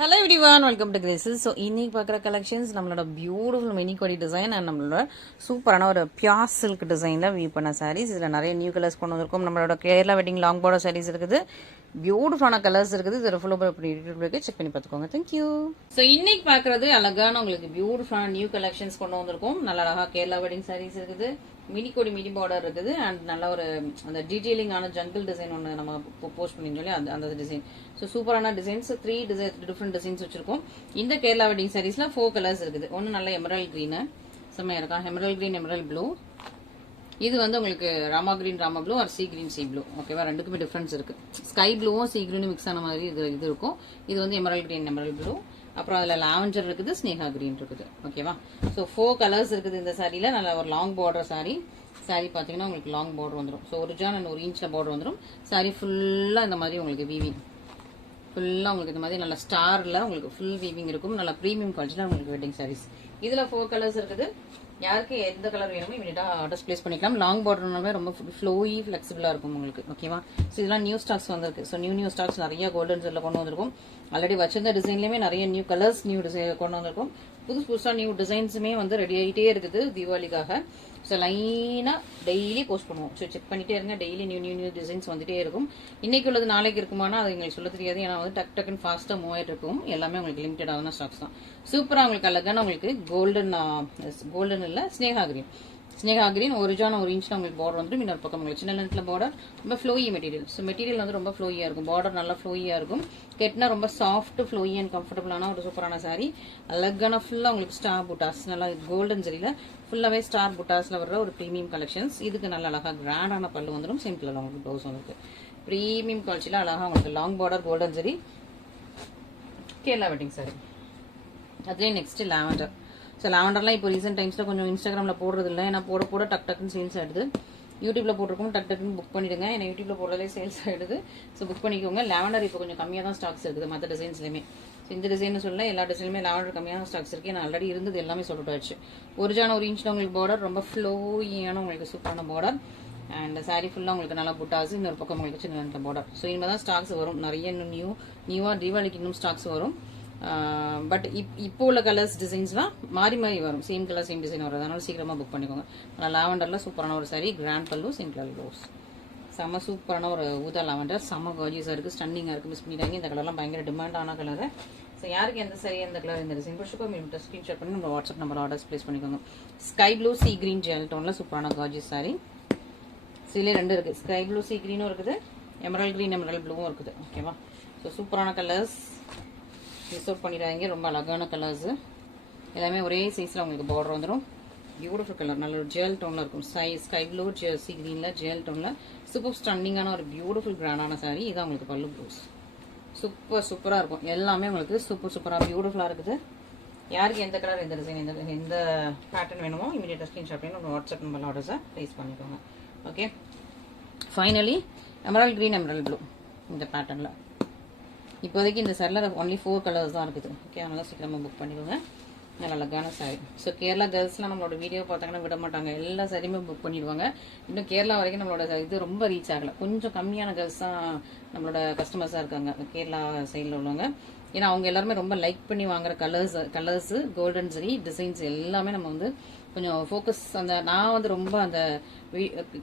Hello everyone, welcome to Graces. So இன்னைக்கு பார்க்குற collections நம்மளோட பியூட்டிஃபுல் மினி கொடி டிசைன் அண்ட் நம்மளோட சூப்பரான ஒரு பியாஸ் சில்க் டிசைனில் வியூ பண்ண சாரீஸ். இதில் நிறைய நியூ கலர்ஸ் கொண்டு வந்திருக்கும். நம்மளோட Kerala wedding long border sarees இருக்குது, பியூட்டிஃபுல்லான கலர்ஸ் இருக்குது. இதில் ஃபுல்லாக செக் பண்ணி பார்த்துக்கோங்க. தேங்க்யூ. ஸோ இன்னைக்கு பார்க்குறது அழகான உங்களுக்கு பியூட்டிஃபுல்லான நியூ கலெக்ஷன்ஸ் கொண்டு வந்திருக்கும். நல்ல அழகாக கேரளா வெட்டிங் சாரீஸ் இருக்குது, மினி கொடி மினி பார்டர் இருக்குது, அண்ட் நல்ல ஒரு அந்த டீட்டெயிலிங் ஆன ஜங்கிள் டிசைன் ஒன்று நம்ம போஸ்ட் பண்ணிருந்தோம் இல்லையா, அந்த டிசைன். ஸோ சூப்பரான டிசைன்ஸ், 3 டிஃப்ரெண்ட் டிசைன்ஸ் வச்சிருக்கோம். இந்த கேரளா வெட்டிங் சாரீஸ்ல 4 கலர்ஸ் இருக்குது. ஒன்று நல்ல எமரல் கிரீனு செம்மையா இருக்கா, எமரல் கிரீன் எமரல் ப்ளூ. இது வந்து உங்களுக்கு rama green rama blue or sea green sea blue. ஓகேவா, ரெண்டுக்குமே டிஃபரன்ஸ் இருக்கு. ஸ்கை ப்ளூவும் சி கிரீனும் மிக்ஸ் ஆன மாதிரி இது இருக்கும். இது வந்து எமரல் கிரீன் எமரல் ப்ளூ. அப்புறம் அதில் லாவெண்டர் இருக்குது, ஸ்னேகா கிரீன் இருக்குது. ஓகேவா, ஸோ 4 கலர்ஸ் இருக்குது இந்த சாரியில். நல்ல ஒரு லாங் பார்டர் சாரி பார்த்தீங்கன்னா உங்களுக்கு லாங் பார்டர் வந்துடும். ஸோ ஒரு ஜான் அண்ட் 1 இன்ச்சில் பார்டர் வந்துடும். சாரி ஃபுல்லாக இந்த மாதிரி உங்களுக்கு வீவிங், ஃபுல்லாக உங்களுக்கு இந்த மாதிரி நல்ல ஸ்டாரில் உங்களுக்கு ஃபுல் வீவிங் இருக்கும். நல்ல ப்ரீமியம் குவாலிட்டியில் உங்களுக்கு வெட்டிங் சாரீஸ். இதில் 4 கலர்ஸ் இருக்குது. யாருக்கு எந்த கலர் வேணுமோ இமீடியட்டாக ஆர்டர்ஸ் பிளேஸ் பண்ணிக்கலாம். லாங் பார்டர்னாலே ரொம்ப ஃப்ளோயி ஃப்ளெக்சிபிளாக இருக்கும் உங்களுக்கு. ஓகேவா, ஸோ இதெல்லாம் நியூ ஸ்டாக்ஸ் வந்திருக்கு. ஸோ நியூ ஸ்டாக்ஸ் நிறைய கோல்டன் ஜெல்ல கொண்டு வந்திருக்கும். ஆல்ரெடி வச்சிருந்த டிசைன்லேயுமே நிறைய நியூ கலர்ஸ் நியூ டிசைன் கொண்டு வந்திருக்கும். புதுசாக நியூ டிசைன்ஸுமே வந்து ரெடி ஆகிட்டே இருக்குது தீபாவளிக்காக. ஸோ லைனாக டெய்லி போஸ்ட் பண்ணுவோம். ஸோ செக் பண்ணிட்டே இருங்க, டெய்லி நியூ டிசைன்ஸ் வந்துட்டே இருக்கும். இன்னைக்கு உள்ளது நாளைக்கு இருக்குமானா அது எங்களுக்கு சொல்ல தெரியாது. ஏன்னா வந்து டக்குன்னு ஃபாஸ்ட்டாக மூவ் ஆகிட்டு இருக்கும். எல்லாமே உங்களுக்கு லிமிட்டடான ஸ்டாக்ஸ் தான். சூப்பராக உங்களுக்கு அழகான உங்களுக்கு கோல்டன் இல்லை ஸ்னேகா கிரீன் ஒரு ஜான் 1 இன்ச்சில் உங்களுக்கு பார்டர் வந்துடும். இன்னொரு பக்கம் உங்களுக்கு சின்ன லென்த்தில் பார்டர், ரொம்ப ஃப்ளோயி மெட்டீரியல். ஸோ மெட்டீரியல் வந்து ரொம்ப ஃப்ளோயியாக இருக்கும், பார்டர் நல்லா ஃப்ளோயியாக இருக்கும். கெட்டினா ரொம்ப சாஃப்ட் ஃப்ளோயி அண்ட் கம்ஃபர்டபுளான ஒரு சூப்பரான சாரி. அழகான ஃபுல்லாக உங்களுக்கு ஸ்டார் புட்டாஸ், நல்லா கோல்டன் ஜெரியில் ஃபுல்லாகவே ஸ்டார் புட்டாஸில் வர்ற ஒரு ப்ரீமியம் கலெக்ஷன்ஸ். இதுக்கு நல்ல அழகாக கிராண்டான பல்லு வந்துடும். சேம் கலர் உங்களுக்கு ப்ளவுஸ் வந்துருக்கு. ப்ரீமியம் குவாலிட்டியில் அழகாக உங்களுக்கு லாங் பார்டர் கோல்டன் ஜெரி கேரளா வெட்டிங் சாரி. அதுலேயே நெக்ஸ்ட் லாவெண்டர். ஸோ லாவெண்டர்லாம் இப்போ ரீசெண்ட் டைம்ஸில் கொஞ்சம் இன்ஸ்டாகிராமில் போடுறது இல்லை. ஏன்னா போட டக்குன்னு சேல்ஸ் ஆகிடுது. யூடியூப்ல போட்டிருக்கோம், டக்குன்னு புக் பண்ணிடுங்க. ஏன்னா யூடியூப்ல போடுறதே சேல்ஸ் ஆகிடுது. ஸோ புக் பண்ணிக்கோங்க. லாவெண்டர் இப்போ கொஞ்சம் கம்மியாக தான் ஸ்டாக்ஸ் இருக்குது மற்ற டிசைன்ஸ்லையுமே. ஸோ இந்த டிசைன் சொல்ல எல்லா டிசைனுமே லாவெண்டர் கம்மியான ஸ்டாக்ஸ் இருக்குது. நான் ஆல்ரெடி இருந்தது எல்லாமே சொல்லிட்டு ஒரு ஜான் 1 இன்ச்சில் உங்களுக்கு பார்டர், ரொம்ப ஃப்ளோயியான உங்களுக்கு சூப்பரான பார்டர். அண்ட் சாரி ஃபுல்லாக உங்களுக்கு நல்லா புட்டாஸ், இன்னொரு பக்கம் உங்களுக்கு சின்ன பார்டர். ஸோ இனிமேல் தான் ஸ்டாக்ஸ் வரும். நிறைய இன்னும் நியூவாக தீபாவளிக்கு இன்னும் ஸ்டாக்ஸ் வரும். பட் இப்போ உள்ள கலர்ஸ் டிசைன்ஸ்லாம் மாறி வரும். சேம் கலர் சேம் டிசைன் வரும். அதனால சீக்கிரமா புக் பண்ணிக்கோங்க. லாவெண்டர்ல சூப்பரான ஒரு சாரி, கிராண்ட் பல்லு, சிங்கிள் கலர் ப்ளவுஸ். செம்ம சூப்பரான ஒரு ஊதா லாவெண்டர், செம்ம கார்ஜியஸா இருக்கு, ஸ்டன்னிங்கா இருக்கு. மிஸ் பண்ணிட்டாங்க. இந்த கலர்லாம் பயங்கர டிமாண்டான கலர். ஸோ யாருக்கு எந்த சாரி எந்த கலர் இந்த டிசைன் பிடிச்சிருக்கோ மீண்டும் ஸ்கிரீன்ஷாட் பண்ணி நம்ம வாட்ஸ்அப் நம்பர் ஆர்டர்ஸ் பிளேஸ் பண்ணிக்கோங்க. ஸ்கை ப்ளூ சி கிரீன் ஜெல் டோன்ல சூப்பரான கார்ஜியஸ் சாரி. இதுல 2 இருக்கு, ஸ்கை ப்ளூ சி கிரீனும் இருக்குது, எமரல் கிரீன் எமரல் ப்ளூவும் இருக்குது. ஓகேவா, ஸோ சூப்பரான கலர்ஸ், மிஸ் அவுட் பண்ணிடாதீங்க. ரொம்ப அழகான கலர்ஸ் எல்லாமே ஒரே சைஸில் உங்களுக்கு பார்டர் வந்துடும். பியூட்டிஃபுல் கலர், நல்ல ஒரு ஜெல் டோனில் இருக்கும். ஸ்கை ப்ளூ சி கிரீனில் ஜெல் டோனில் சூப்பர் ஸ்டன்னிங்கான ஒரு பியூட்டிஃபுல் கிராண்டான சாரி. இதான் உங்களுக்கு பல்லு ப்ளவுஸ். சூப்பராக இருக்கும். எல்லாமே உங்களுக்கு சூப்பராக பியூட்டிஃபுல்லாக இருக்குது. யாருக்கு எந்த கலர் எந்த டிசைன் எந்த பேட்டர்ன் வேணுமோ இமீடியட்டாக ஸ்க்ரீன்ஷாட் பண்ணி உங்கள் வாட்ஸ்அப் நம்பர் ஆர்டர்ஸை ப்ளேஸ் பண்ணிக்கோங்க. Okay, finally Emerald green Emerald blue இந்த பேட்டர்னில். இப்போதைக்கு இந்த சாரியில் ஒன்லி 4 கலர்ஸ் தான் இருக்குது. ஓகே, அதனால சீக்கிரமாக புக் பண்ணிக்கோங்க. நல்ல அழகான சாரி. ஸோ கேரளா கேர்ள்ஸ்லாம் நம்மளோட வீடியோ பார்த்தாங்கன்னா விட மாட்டாங்க, எல்லா சாரியுமே புக் பண்ணிடுவாங்க. இன்னும் கேரளா வரைக்கும் நம்மளோட இது ரொம்ப ரீச் ஆகலை. கொஞ்சம் கம்மியான கேர்ள்ஸ் தான் நம்மளோட கஸ்டமர்ஸாக இருக்காங்க கேரளா சைடில் உள்ளவங்க. ஏன்னா அவங்க எல்லாருமே ரொம்ப லைக் பண்ணி வாங்குற கலர்ஸ் கோல்டன் ஜெரி டிசைன்ஸ் எல்லாமே நம்ம வந்து கொஞ்சம் ஃபோக்கஸ். நான் வந்து ரொம்ப அந்த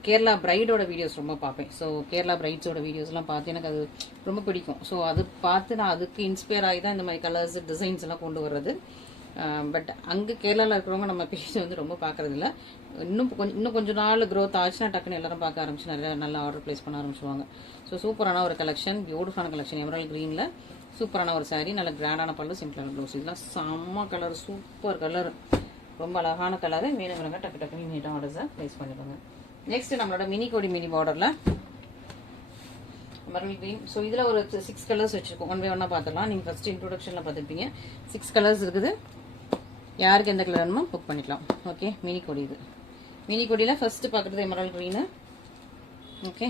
கேரளா பிரைடோட வீடியோஸ் ரொம்ப பார்ப்பேன். ஸோ கேரளா பிரைட்ஸோட வீடியோஸ்லாம் பார்த்து எனக்கு அது ரொம்ப பிடிக்கும். ஸோ அது பார்த்து நான் அதுக்கு இன்ஸ்பயர் ஆகி தான் இந்த மாதிரி கலர்ஸ் டிசைன்ஸ் எல்லாம் கொண்டு வர்றது. பட் அங்கே கேரளாவில் இருக்கிறவங்க நம்ம பேஜ் வந்து ரொம்ப பார்க்கறது இல்லை. இன்னும் கொஞ்சம் நாள் க்ரோத் ஆச்சுன்னா டக்குன்னு எல்லாரும் பார்க்க ஆரம்பிச்சு நல்லா ஆர்டர் பிளேஸ் பண்ண ஆரம்பிச்சுவாங்க. ஸோ சூப்பரான ஒரு கலெக்ஷன், பியூட்டிஃபுல்லான கலெக்ஷன். எமரல் கிரீனில் சூப்பரான ஒரு சாரி, நல்ல கிராண்டான பல்லு, சிம்பிளான ப்ளவுஸ். இதெல்லாம் செம்ம கலர், சூப்பர் கலர், ரொம்ப அழகான கலர். வேணுங்கிறவங்க டக்குன்னு நீட்டாக ஆர்டர்ஸை பிளேஸ் பண்ணிக்கோங்க. நெக்ஸ்ட் நம்மளோட மினி கொடி மினி பார்டரில் மரல் கிரீன். ஸோ இதில் ஒரு 6 கலர்ஸ் வச்சிருக்கோம். 1 by 1 பார்த்துக்கலாம். நீங்கள் ஃபர்ஸ்ட் இன்ட்ரோடக்ஷனில் பார்த்துருப்பீங்க. 6 கலர்ஸ் இருக்குது. யாருக்கு எந்த கலர் வேணுமோ புக் பண்ணிக்கலாம். ஓகே, மினி கொடி. இது மினி கொடியில் ஃபர்ஸ்ட் பார்க்குறது எமரல் கிரீனு. ஓகே,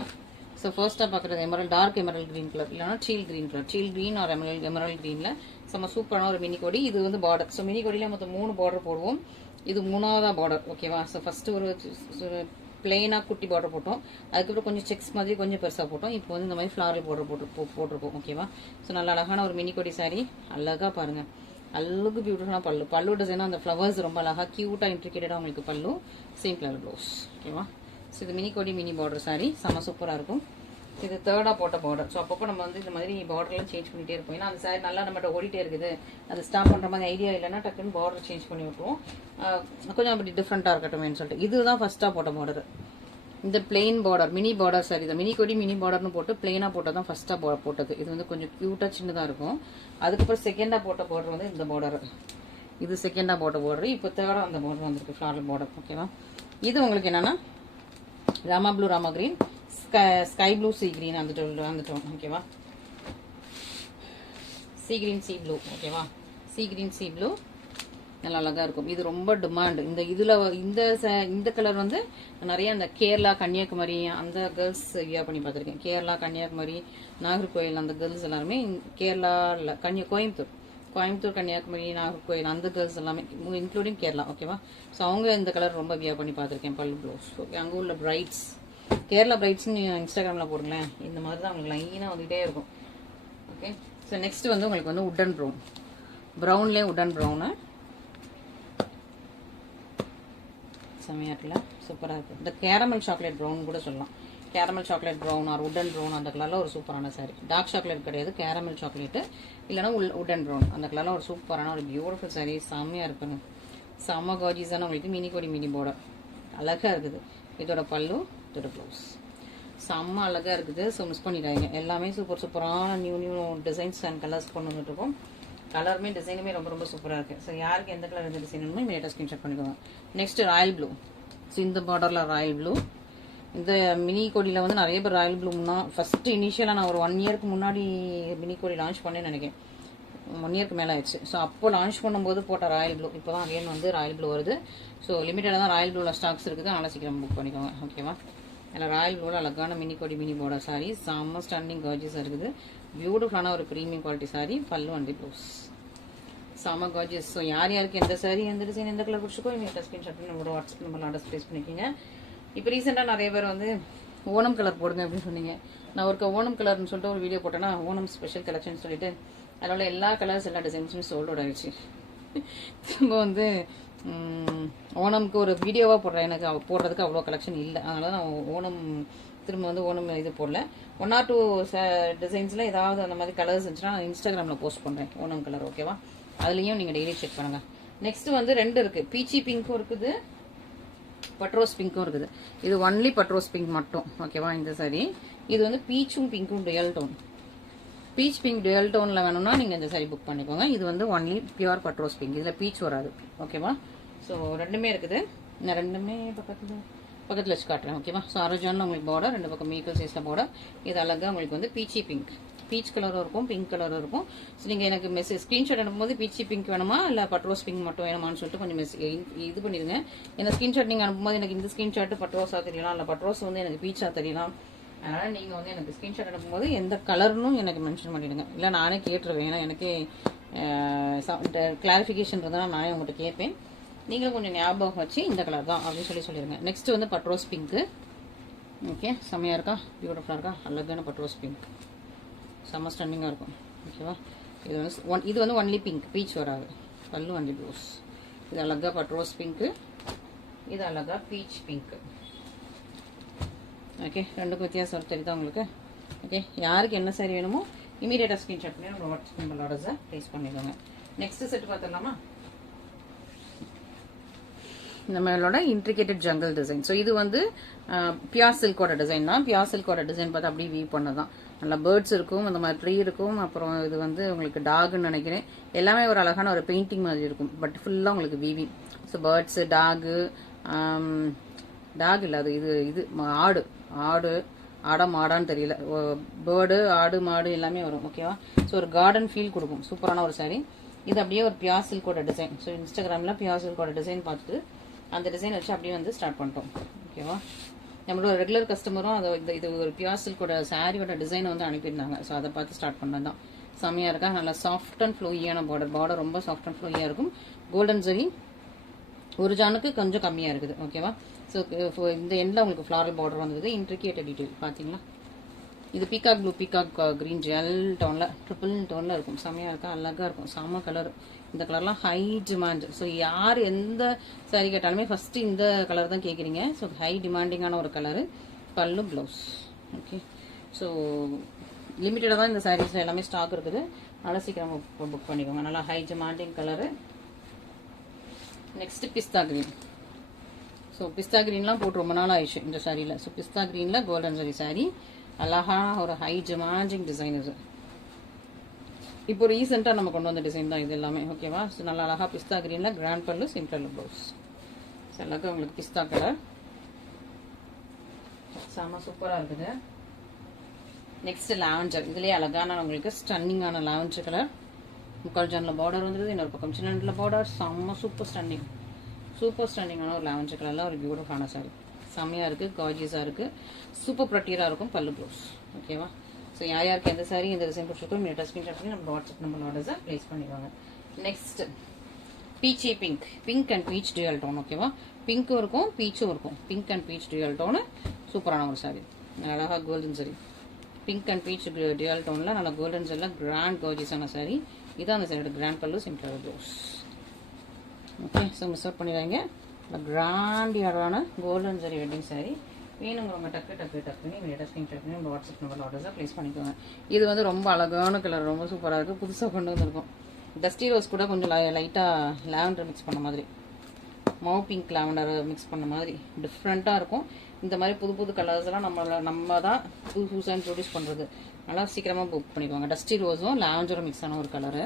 ஸோ ஃபர்ஸ்ட்டாக பார்க்குறது டார்க் எமரல் கிரீன் கலர், இல்லைனா seal green colour. Seal green ஒரு எமரல் கிரீனில் செம்ம சூப்பரான ஒரு மினி கொடி. இது வந்து பார்டர். ஸோ மினி கொடியில் மொத்தம் 3 பார்டர் போடுவோம். இது 3ஆவதா பார்டர். ஓகேவா, ஸோ ஃபர்ஸ்ட் ஒரு பிளெயினாக குட்டி பார்டர் போட்டோம். அதுக்கப்புறம் கொஞ்சம் செக்ஸ் மாதிரி கொஞ்சம் பெருசாக போட்டோம். இப்போ வந்து இந்த மாதிரி ஃப்ளாரல் பார்டர் போட்டிருக்கோம். ஓகேவா? ஸோ நல்ல அழகான ஒரு மினி கொடி சாரி. அழகாக பாருங்கள், அழகு பியூட்டிஃபுல்லான பல்லு டிசைனாக அந்த ஃப்ளவர்ஸ் ரொம்ப அழகாக க்யூட்டாக இன்ட்ரிகேட்டடாக உங்களுக்கு பல்லு. Same colour blouse. ஓகேவா? ஸோ இது மினி கொடி மினி பார்டர் சாரி செம்ம சூப்பராக இருக்கும். இது தேர்டாக போட்ட பார்டர். ஸோ அப்பப்போ நம்ம வந்து இந்த மாதிரி பார்டர்லாம் சேஞ்ச் பண்ணிகிட்டே இருப்போம். ஏன்னா அந்த சாரி நல்லா நம்மகிட்ட ஓடிட்டே இருக்குது, அது ஸ்டாப் பண்ணுற மாதிரி ஐடியா இல்லைன்னா டக்குன்னு பார்டர் சேஞ்ச் பண்ணி விட்டுருவோம். கொஞ்சம் அப்படி டிஃப்ரெண்ட்டாக இருக்கட்டும்னு சொல்லிட்டு இதுதான் ஃபஸ்ட்டாக போட்ட பார்டர். இந்த plain border mini border sorry, இந்த மினி கொடி மினி பார்டர்னு போட்டு பிளெயினாக போட்டால் தான் ஃபஸ்ட்டாக போட்டது. இது வந்து கொஞ்சம் க்யூட்டாக சின்னதாக இருக்கும். அதுக்கப்புறம் செகண்டாக போட்ட பார்டர் வந்து இந்த பார்டர். இது செகண்டாக போட்ட பார்டர். இப்போ தேர்டாக அந்த பார்டர் வந்திருக்கு, ஃப்ளாரல் பார்டர். ஓகேவா? இது உங்களுக்கு என்னென்னா Rama blue Rama green, sky blue sea green வந்துட்டோம். ஓகேவா? C green sea blue. ஓகேவா? சி கிரீன் சி ப்ளூ நல்லா அழகாக இருக்கும். இது ரொம்ப டிமாண்ட். இந்த கலர் வந்து நிறைய அந்த கேரளா கன்னியாகுமரி அந்த கேர்ள்ஸ் வியா பண்ணி பார்த்துருக்கேன். கேரளா கன்னியாகுமரி நாகர்கோயில் அந்த கேர்ள்ஸ் எல்லாருமே கேரளாவில் கோயம்புத்தூர் கன்னியாகுமரி நாகர்கோயில் அந்த கேர்ள்ஸ் எல்லாமே இன்க்ளூடிங் கேரளா. ஓகேவா? ஸோ அவங்க இந்த கலர் ரொம்ப வியா பண்ணி பார்த்துருக்கேன். பல்லு ப்ளவுஸ். ஓகே, அங்கே உள்ள பிரைட்ஸ் கேரளா பிரைட்ஸ்ன்னு இன்ஸ்டாகிராமில் போடுங்களேன், இந்த மாதிரி தான் உங்களுக்கு லைனாக வந்துகிட்டே இருக்கும். ஓகே, ஸோ நெக்ஸ்ட் வந்து உங்களுக்கு வந்து உட்டன் ப்ரௌன்லேயே உட்டன் ப்ரௌனு செமையாட்டில் சூப்பராக இருக்குது. இந்த கேரமல் சாக்லேட் ப்ரௌன் கூட சொல்லலாம். Caramel chocolate brown R wooden brown அந்த கலரில் ஒரு சூப்பரான சாரி. டார்க் சாக்லேட் கிடையாது, கேரமல் சாக்லேட்டு இல்லைனா உட்டன் ப்ரௌன் அந்த கலரில் ஒரு சூப்பரான ஒரு பியூட்டிஃபுல் சாரி. செம்மையாக இருக்குங்க, செம்ம காஜிஸான உங்களுக்கு மினி கொடி மினி பார்டர் அழகாக இருக்குது. இதோட பல்லு, இதோட ப்ளவுஸ் செம்ம அழகாக இருக்குது. ஸோ மிஸ் பண்ணிடாதீங்க. எல்லாமே சூப்பரான நியூ டிசைன்ஸ் அண்ட் கலர்ஸ் கொண்டு வந்துட்டுருக்கோம். கலருமே டிசைனுமே ரொம்ப ரொம்ப சூப்பராக இருக்குது. ஸோ யாருக்கு எந்த கலர் எந்த டிசைன் வேணுமோ இமீடியட்டாக ஸ்கிரீன்ஷாட் பண்ணிக்கோங்க. Next Royal blue. ஸோ இந்த பார்டரில் ராயல் ப்ளூ. இந்த மினி கொடியில் வந்து நிறைய பேர் ராயல் ப்ளூ ஃபஸ்ட்டு இனிஷியலாக நான் ஒரு 1 இயருக்கு முன்னாடி மினி கொடி லான்ச் பண்ணேன்னு நினைக்கிறேன். 1 இயருக்கு மேலே ஆயிடுச்சு. ஸோ அப்போ லான்ச் பண்ணும்போது போட்ட ராயல் ப்ளூ இப்போ தான் அகைன் வந்து ராயல் ப்ளூ வருது. ஸோ லிமிட்டடாக தான் ராயல் ப்ளூவில் ஸ்டாக்ஸ் இருக்குது, அதனால் சீக்கிரம் புக் பண்ணிக்கோங்க. ஓகேவா? அதில் ராயல் ப்ளூவில் அழகான மினி கொடி மினி பார்டர் சாரி செம்ம ஸ்டாண்டிங் கார்ஜியஸாக இருக்குது. பியூட்டிஃபுல்லான ஒரு ப்ரீமியம் குவாலிட்டி சாரி. பல்லு அண்ட் ப்ளவுஸ் செம்ம கார்ஜியஸ். ஸோ யாருக்கு எந்த சாரி எந்த டிசைன் எந்த கலர் பிடிச்சிக்கோ இங்கே ஸ்க்ரீன்ஷாட் பண்ணி நம்மளோட வாட்ஸ்அப் நம்பரில் ஆர்டர் ப்ளேஸ் பண்ணிக்கிங்க. இப்போ ரீசெண்டாக நிறைய பேர் வந்து ஓணம் கலர் போடுங்க அப்படின்னு சொன்னீங்க. நான் ஒரு ஓணம் கலர்னு சொல்லிட்டு ஒரு வீடியோ போட்டேன்னா ஓணம் ஸ்பெஷல் கலெக்ஷன் சொல்லிட்டு அதனால எல்லா கலர்ஸ் எல்லா டிசைன்ஸுமே சோல்ட் அவுட் ஆகிடுச்சு. திரும்ப வந்து ஓணம்க்கு ஒரு வீடியோவாக போடுறேன், எனக்கு போடுறதுக்கு அவ்வளோ கலெக்ஷன் இல்லை. அதனால நான் ஓணம் திரும்ப வந்து ஓணம் இது போடல. 1 or 2 டிசைன்ஸில் ஏதாவது அந்த மாதிரி கலர்ஸ் இருந்துச்சுன்னா நான் இன்ஸ்டாகிராமில் போஸ்ட் பண்ணுறேன் ஓணம் கலர். ஓகேவா? அதுலேயும் நீங்கள் டெய்லி செக் பண்ணுங்கள். நெக்ஸ்ட் வந்து 2 இருக்குது. பீச்சி பிங்க்கும் இருக்குது, பட்ரோஸ் பிங்க்கும் இருக்குது. இது ஒன்லி பட்ரோஸ் பிங்க் மட்டும். ஓகேவா? இந்த சாரி இது வந்து பீச்சும் பிங்க்கும் dual tone. Peach pink dual டோனில் வேணும்னா நீங்கள் இந்த சாரி புக் பண்ணிக்கோங்க. இது வந்து ஒன்லி பியூர் பட்ரோஸ் பிங்க், இதில் பீச் வராது. ஓகேவா? ஸோ ரெண்டுமே இருக்குது. நான் ரெண்டுமே பக்கத்தில் வச்சு காட்டுறேன். ஓகேவா? ஸோ அரஜானில் உங்களுக்கு பார்டர், 2 பக்கம் மீக்கல் சைஸில் பார்டர். இது அழகாக உங்களுக்கு வந்து பீச்சி பிங்க், பீச் கலரும் இருக்கும் பிங்க் கலரும் இருக்கும். ஸோ நீங்கள் எனக்கு மெசேஜ் ஸ்க்ரீன்ஷாட் அனுப்பும்போது பீச்சி பிங்க் வேணுமா இல்லை பட்ரோஸ் பிங்க் மட்டும் வேணுமான்னு சொல்லிட்டு கொஞ்சம் இது பண்ணிடுங்க. இந்த ஸ்க்ரீன்ஷாட் நீங்கள் அனுப்பும்போது எனக்கு இந்த ஸ்க்ரீன்ஷாட் பட்ரோஸாக தெரியலாம், இல்லை பட்ரோஸ் வந்து எனக்கு பீச்சாக தெரியலாம். அதனால் நீங்கள் வந்து எனக்கு ஸ்க்ரீன்ஷாட் அனுப்பும்போது எந்த கலர்னும் எனக்கு மென்ஷன் பண்ணிவிடுங்க. இல்லை நானே கேட்டுருவேன், ஏன்னா எனக்கே கிளாரிஃபிகேஷன் இருந்தால் நானே உங்கள்கிட்ட கேட்பேன். நீங்களும் கொஞ்சம் ஞாபகம் வச்சு இந்த கலர் தான் அப்படின்னு சொல்லிடுங்க. நெக்ஸ்ட் வந்து பட்ரோஸ் பிங்க்கு. ஓகே, செம்மையாக இருக்கா, பியூட்டிஃபுல்லாக இருக்கா, அழகான பட்ரோஸ் பிங்க் செம்ம ஸ்டன்னிங்காக இருக்கும். ஓகேவா? இது வந்து ஒன்லி பிங்க், பீச் வராது. பல்லு ஒன்லி ப்ளவுஸ். இது அழகாக பட்ரோஸ் பிங்க்கு, இது அழகாக பீச் பிங்க்கு. ஓகே, 2க்கும் வித்தியாசம் தெரியுதா உங்களுக்கு? ஓகே, யாருக்கு என்ன சாரி வேணுமோ இமீடியட்டாக ஸ்க்ரீன்ஷாட் பண்ணி நம்ம வாட்ஸ்அப் நம்பர் ஆர்டர்ஸை ப்ளேஸ் பண்ணிக்கோங்க. நெக்ஸ்ட் செட் பார்த்துடலாமா? நம்மளோட இன்ட்ரிகேட்டட் ஜங்கல் டிசைன். ஸோ இது வந்து பியூர் சில்கோட டிசைன் தான். பியூர் சில்கோட டிசைன் பார்த்து அப்படியே வீவ் பண்ணதான். நல்லா பேர்ட்ஸ் இருக்கும், அந்த மாதிரி ட்ரீ இருக்கும். அப்புறம் இது வந்து உங்களுக்கு டாகுன்னு நினைக்கிறேன். எல்லாமே ஒரு அழகான ஒரு பெயிண்டிங் மாதிரி இருக்கும், பட் ஃபுல்லாக உங்களுக்கு வீவிங். ஸோ பேர்ட்ஸு, டாகு இல்லை, அது இது ஆடா மாடான்னு தெரியல, பேர்டு ஆடு மாடு எல்லாமே வரும். ஓகேவா? ஸோ ஒரு கார்டன் ஃபீல் கொடுக்கும். சூப்பரான ஒரு சாரி. இது அப்படியே ஒரு பியூர் சில்கோட டிசைன். ஸோ இன்ஸ்டாகிராமில் பியூர் சில்கோட டிசைன் பார்த்துட்டு அந்த டிசைன் வச்சு அப்படியே வந்து ஸ்டார்ட் பண்ணிட்டோம். ஓகேவா? நம்மளோட ரெகுலர் கஸ்டமரும் அதை இது ஒரு பியூர் சில்கோட சாரியோட டிசைனை வந்து அனுப்பியிருந்தாங்க. ஸோ அதை பார்த்து ஸ்டார்ட் பண்ணது தான். செம்மையாக இருக்கா, நல்லா சாஃப்ட் அண்ட் ஃப்ளோயியான பார்டர் ரொம்ப சாஃப்ட் அண்ட் ஃப்ளோயியாக இருக்கும். கோல்டன் ஜரி ஒரு ஜானுக்கு கொஞ்சம் கம்மியாக இருக்குது. ஓகேவா? ஸோ இந்த எண்டில் உங்களுக்கு ஃப்ளாரல் பார்டர் வந்தது. இன்ட்ரிகேட் டீட்டெயில் பார்த்தீங்களா. இது பீகாக் ப்ளூ பீகாக் க்ரீன் ஜெல் டோனில் ட்ரிபிள் டோனில் இருக்கும். செம்மையாக இருக்கா, அழகாக இருக்கும், செம்ம கலர். இந்த கலர்லாம் ஹை டிமாண்ட். ஸோ யார் எந்த சாரீ கேட்டாலுமே ஃபஸ்ட்டு இந்த கலர் தான் கேட்குறீங்க. ஸோ ஹை டிமாண்டிங்கான ஒரு கலரு. பல்லு ப்ளவுஸ். ஓகே, ஸோ லிமிட்டடாக தான் இந்த சாரீஸில் எல்லாமே ஸ்டாக் இருக்குது. நல்லா சீக்கிரம் புக் பண்ணிக்கோங்க. நல்லா ஹை டிமாண்டிங் கலரு. நெக்ஸ்ட்டு பிஸ்தா க்ரீன். ஸோ பிஸ்தா க்ரீன்லாம் போட்டு ரொம்ப நாள் ஆயிடுச்சு இந்த சாரியில். ஸோ பிஸ்தா க்ரீனில் கோல்டன் ஜரி சாரீ. அழகான ஒரு ஹை டிமாண்டிங் டிசைன் இது. இப்போ ரீசெண்டாக நம்ம கொண்டு வந்த டிசைன் தான் இது எல்லாமே. ஓகேவா. ஸோ நல்லா அழகாக பிஸ்தா க்ரீனில் கிராண்ட் பல்லு, சிம்பிள் ப்ளவுஸ். ஸோ எல்லாருக்கும் உங்களுக்கு பிஸ்தா கலர் செம்ம சூப்பராக இருக்குது. Next lavender. இதுலேயே அழகான உங்களுக்கு ஸ்டன்னிங்கான லாவெண்டர் கலர். முக்கால் ஜானில் பார்டர் வந்துடுது, இன்னொரு பக்கம் சின்ன பார்டர். செம்ம சூப்பர் ஸ்டன்னிங், சூப்பர் ஸ்டன்னிங்கான ஒரு லாவெண்டர் கலரில் ஒரு பியூட்டிஃபுல்லான சாரி. செம்மையாக இருக்குது, கார்ஜியஸாக இருக்குது, சூப்பர் ப்ரட்டியராக இருக்கும். பல்லு ப்ளவுஸ். ஓகேவா. ஸோ யார் யாருக்கு எந்த சாரி எந்த டிசைன் பிடிச்சிருக்கோம் இமீடியட்டாக ஸ்க்ரீன்ஷாட் பண்ணி நம்ம வாட்ஸ்அப் நம்பர் ஆர்டர்ஸை ப்ளேஸ் பண்ணிடுவாங்க. Next peachy pink. Pink and peach dual tone. ஓகேவா. பிங்க்கும் இருக்கும், பீச்சும் இருக்கும். Pink and peach dual tone சூப்பரான ஒரு சாரி. அழகாக golden sari. Pink and peach dual டோனில் நல்லா கோல்டன் சாரியில் கிராண்ட் கார்ஜியஸான சாரி. இதான் அந்த சாரியோட கிராண்ட் பல்லு, simple blouse. Okay, so miss out பண்ணிடுறாங்க. கிராண்டியரான கோல்டன் சாரி வெட்டிங் சாரி வேணுங்கிறவங்க டக்குன்னு இமீடியட்டாக ஸ்க்ரீன்ஷாட் பண்ணி நம்ம வாட்ஸ்அப் நம்பர் ஆர்டர்ஸாக ப்ளேஸ் பண்ணிக்கோங்க. இது வந்து ரொம்ப அழகான கலர், ரொம்ப சூப்பராக இருக்குது. புதுசாக கொண்டு வந்துருக்கும். டஸ்டி ரோஸ் கூட கொஞ்சம் லைட்டாக லாவெண்டர் மிக்ஸ் பண்ண மாதிரி, மவு பிங்க் லாவெண்டர் மிக்ஸ் பண்ண மாதிரி டிஃப்ரெண்ட்டாக இருக்கும். இந்த மாதிரி புது புது கலர்ஸ் எல்லாம் நம்ம தான் புதுசாக இன்ட்ரோடியூஸ் பண்ணுறது. நல்லா சீக்கிரமாக புக் பண்ணிக்கோங்க. டஸ்டி ரோஸும் லாவெண்டரும் மிக்ஸ் ஆன ஒரு கலரு.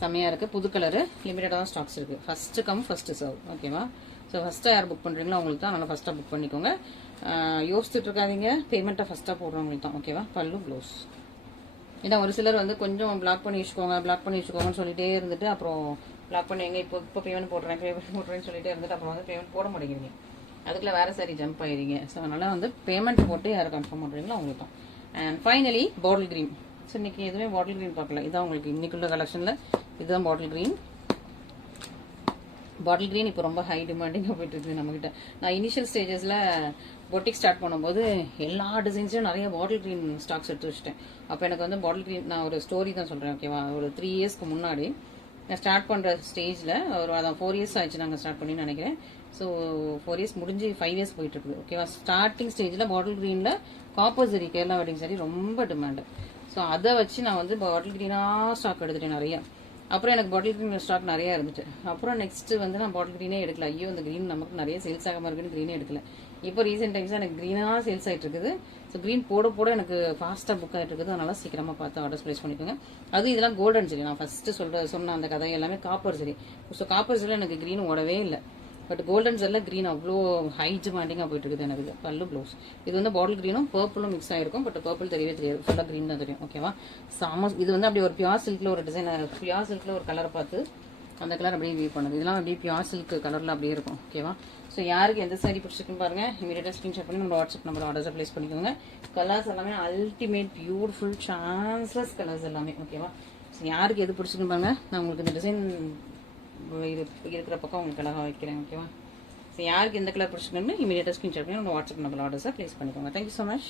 செம்மையாக இருக்குது, புது கலரு. லிமிட்டடாக தான் ஸ்டாக்ஸ் இருக்குது. First come first serve. ஓகேவா. ஸோ ஃபஸ்ட்டாக யார் புக் பண்ணுறீங்களோ அவங்களுக்கு தான். நல்லா ஃபஸ்ட்டாக புக் பண்ணிக்கோங்க. யோசிச்சுட்டு இருக்காதீங்க, பேமெண்ட்டை ஃபஸ்ட்டாக போடுறவங்களுக்கு தான். ஓகேவா. பல்லு ப்ளவுஸ். ஏன்னா ஒரு சிலர் வந்து கொஞ்சம் பிளாக் பண்ணி வச்சுக்கோங்கன்னு சொல்லிட்டே இருந்துட்டு அப்புறம் பிளாக் பண்ணுவீங்க. இப்போ பேமெண்ட் போடுறேன்னு சொல்லிட்டே இருந்துட்டு அப்புறம் வந்து பேமெண்ட் போட மாட்டேங்கிறீங்க. அதுக்குள்ள வேறு சாரி ஜம்ப் ஆயிடுங்க. ஸோ அதனால் வந்து பேமெண்ட் போட்டு யார் கன்ஃபார்ம் பண்ணுறீங்களோ அவங்களுக்கு தான். And finally bottle green. So இன்றைக்கி எதுவுமே பாட்டில் க்ரீன் பார்க்கல. இதான் உங்களுக்கு இன்றைக்குள்ள கலெக்ஷனில் இதுதான் பாட்டில் க்ரீன். பாட்டில் க்ரீன் இப்போ ரொம்ப ஹை டிமாண்டிங்காக போயிட்டு இருக்குது நம்மகிட்ட. நான் இனிஷியல் ஸ்டேஜஸில் பொட்டிக் ஸ்டார்ட் பண்ணும்போது எல்லா டிசைன்ஸையும் நிறைய பாட்டில் க்ரீன் ஸ்டாக்ஸ் எடுத்து வச்சுட்டேன். அப்போ எனக்கு வந்து பாட்டில் க்ரீன், நான் ஒரு ஸ்டோரி தான் சொல்கிறேன். ஓகேவா. ஒரு 3 இயர்ஸ்க்கு முன்னாடி நான் ஸ்டார்ட் பண்ணுற ஸ்டேஜில் ஒரு அதான் 4 இயர்ஸ் ஆயிடுச்சு நாங்கள் ஸ்டார்ட் பண்ணி நினைக்கிறேன். ஸோ 4 இயர்ஸ் முடிஞ்சு 5 இயர்ஸ் போயிட்டு இருக்குது. ஓகேவா. ஸ்டார்டிங் ஸ்டேஜில் பாட்டில் க்ரீனில் காப்பர் சரி, கேரளா வெட்டிங் சரி ரொம்ப டிமாண்டு. ஸோ அதை வச்சு நான் வந்து பாட்டில் க்ரீனாக ஸ்டாக் எடுத்துட்டேன் நிறைய. அப்புறம் எனக்கு பாட்டில் க்ரீன் ஸ்டாக் நிறையா இருந்துச்சு. அப்புறம் நெக்ஸ்ட்டு வந்து நான் பாட்டில் க்ரீனே எடுக்கல. ஐயோ இந்த க்ரீன் நமக்கு நிறைய சேல்ஸ் ஆகாமல் இருக்குன்னு க்ரீனே எடுக்கல. இப்போ ரீசெண்ட் டைம்ஸாக எனக்கு க்ரீனாக சேல்ஸ் ஆகிட்டு இருக்குது. ஸோ க்ரீன் போட எனக்கு ஃபாஸ்ட்டாக புக் ஆகிட்டு இருக்குது. அதனால சீக்கிரமாக பார்த்து ஆர்டர்ஸ் ப்ளேஸ் பண்ணிக்கோங்க. அதுவும் இதெல்லாம் கோல்டன் சரி. நான் ஃபஸ்ட்டு சொன்ன அந்த கதை எல்லாமே காப்பர் சரி. ஸோ காப்பர் சரியில் எனக்கு க்ரீன் ஓடவே இல்லை. பட் கோல்டன் ஜெல்லில் க்ரீன் அவ்வளோ ஹை டிமாண்டிங்காக போயிட்டு இருக்குது எனக்கு. பல்லு ப்ளவுஸ். இது வந்து பாட்டில் க்ரீனும் பர்பிளும் மிக்ஸ் ஆகிருக்கும். பட் பர்பிள் தெரியவே தெரியாது, ஃபுல்லாக க்ரீன் தான் தெரியும். ஓகேவா. இது வந்து அப்படி ஒரு பியூர் சில்கில் ஒரு டிசைன், பியூர் சில்கில் ஒரு கலரை பார்த்து அந்த கலர் அப்படியே வியூ பண்ணுது. இதெல்லாம் அப்படியே பியூர் சில்க் கலரில் அப்படியே இருக்கும். ஓகேவா. ஸோ யாருக்கு எந்த சாரி பிடிச்சிருக்குன்னு பாருங்கள், இமீடியட்டாக ஸ்க்ரீன்ஷாட் பண்ணி நம்ம வாட்ஸ்அப் நம்பர் ஆர்டர்ஸை ப்ளேஸ் பண்ணிக்கோங்க. கலர்ஸ் எல்லாமே அல்டிமேட் பியூட்டிஃபுல் சான்ஸ்லெஸ் கலர்ஸ் எல்லாமே. ஓகேவா. ஸோ யாருக்கு எது பிடிச்சிருக்குன்னு பாருங்க. நான் உங்களுக்கு இந்த டிசைன் இருக்கிற பக்கம் உங்களுக்கு அழகாக வைக்கிறேன். ஓகேவா. ஸோ யாருக்கு எந்த கலர் பிடிச்சிருக்குன்னு இமீடியட்டாக ஸ்க்ரீன்ஷாட் பண்ணி நம்ம வாட்ஸ்அப் நம்பர் ஆர்டர்ஸை ப்ளேஸ் பண்ணிக்கோங்க. Thank you so much.